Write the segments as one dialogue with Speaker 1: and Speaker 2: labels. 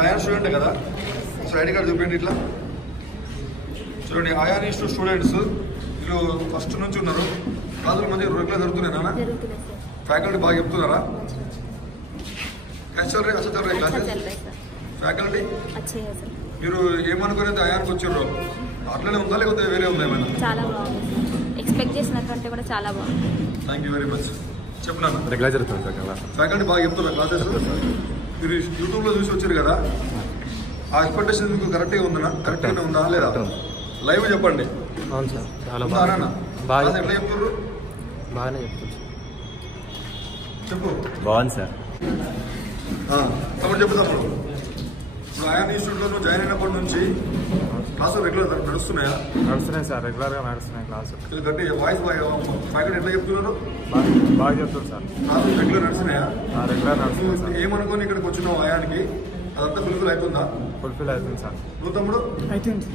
Speaker 1: ఆయా స్టూడెంట్ కదా? So ID card చూపించండి ఇట్లా. చూడండి ఆయా ఇన్స్టిట్యూట్ స్టూడెంట్స్ వీళ్ళు ఫస్ట్ నుంచి ఉన్నారు. కాదు మంది రెగ్యులర్ జరుగుతున్నాయి ఫ్యాకల్టీ బాగా చెప్తున్నారా?
Speaker 2: యాక్చువల్ అసలు
Speaker 1: ఫ్యాకల్టీ మీరు ఏమనుకునే అయానికి వచ్చారు? అట్లనే ఉందా లేకపోతే వేరే ఉందా ఏమైనా?
Speaker 2: చాలా
Speaker 1: థ్యాంక్ యూ వెరీ మచ్ చెప్పినాను
Speaker 3: రెగ్యులర్
Speaker 1: ఫ్యాకల్టీ బాగా చెప్తున్నారు క్లాసెస్? మీరు యూట్యూబ్లో చూసి వచ్చారు కదా? ఆ ఎక్స్పెక్టేషన్ మీకు కరెక్ట్గా ఉందా కరెక్ట్గానే ఉందా? లేదా? లైవ్ చెప్పండి.
Speaker 4: అవును సార్. చాలా బాగా
Speaker 1: అన్న?
Speaker 4: బాగా
Speaker 1: ఎట్లా చెప్తున్నారు
Speaker 4: బాగానే చెప్తుంది
Speaker 1: చెప్పు.
Speaker 3: బాగుంది సార్.
Speaker 1: ఆ, తమ్ముడు చెప్పు తమ్ముడు. ఇప్పుడు ఆయా ఇన్స్టిట్యూట్లో జాయిన్ అయినప్పటి నుంచి క్లాసులు రెగ్యులర్ నడుస్తున్నాయా?
Speaker 5: నడుస్తున్నాయి సార్ రెగ్యులర్గా నడుస్తున్నాయి క్లాసులు.
Speaker 1: గట్టి వాయిస్ బాగా ఫ్యాకల్టీ ఎట్లా చెప్తున్నారు?
Speaker 5: బాగా బాగా చెప్తారు సార్.
Speaker 1: క్లాసులు రెగ్యులర్ నడుస్తున్నాయా?
Speaker 5: ఆ, రెగ్యులర్ నడుస్తున్నాయి
Speaker 1: ఏమనుకొని ఇక్కడికి వచ్చినావు ఆయానికి? అదంతా ఫుల్ఫిల్ అవుతుందా?
Speaker 5: ఫుల్ఫిల్ అవుతుంది సార్.
Speaker 1: నువ్వు తమ్ముడు?
Speaker 4: అవుతుంది.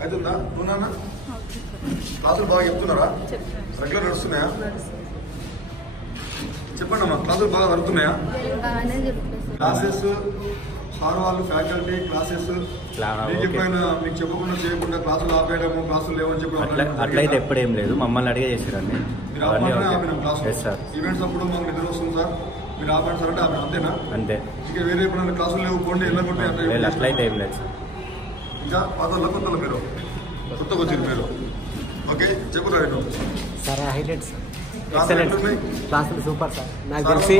Speaker 1: అవుతుందా. నువ్వు నాన్న? క్లాసులు బాగా చెప్తున్నారా?
Speaker 2: చెప్తాను
Speaker 1: రెగ్యులర్ నడుస్తున్నాయా? చెప్పండి అమ్మా క్లాసులు బాగా
Speaker 2: సార్.
Speaker 1: క్లాసెస్ సార్ వాళ్ళు ఫ్యాకల్టీ క్లాసెస్.
Speaker 3: క్లా-
Speaker 1: మీకు చెప్పకుండా చేయకుండా క్లాసులు ఆపేయడము క్లాసులు లేవని చెప్పడం
Speaker 3: అట్లా అట్లయితే ఎప్పుడేం లేదు. మమ్మల్ని అడిగే సార్
Speaker 1: ఈవెంట్స్ అప్పుడు మాకు నిద్ర వస్తుంది సార్. మీరు ఆపండి సార్ అంటే అంతేనా?
Speaker 3: అంతే.
Speaker 1: ఇంకా వేరే ఎప్పుడైనా క్లాసులు లేవు పోండి వెళ్ళకుంటే
Speaker 3: అట్లయితే ఏం లేదు సార్.
Speaker 1: ఇంకా పాత కొత్తలో మీరు కొత్తగా వచ్చింది మీరు ఓకే చెప్పురా నేను
Speaker 4: సార్ హైలైట్ సార్. ఎక్సలెంట్? క్లాసులు సూపర్ సార్ నాకు తెలిసి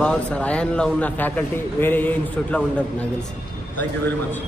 Speaker 4: బాగుంది సార్ అయాన్లో ఉన్న ఫ్యాకల్టీ వేరే ఏ ఇన్స్టిట్యూట్లో ఉండదు నాకు తెలిసి.
Speaker 1: Thank you very much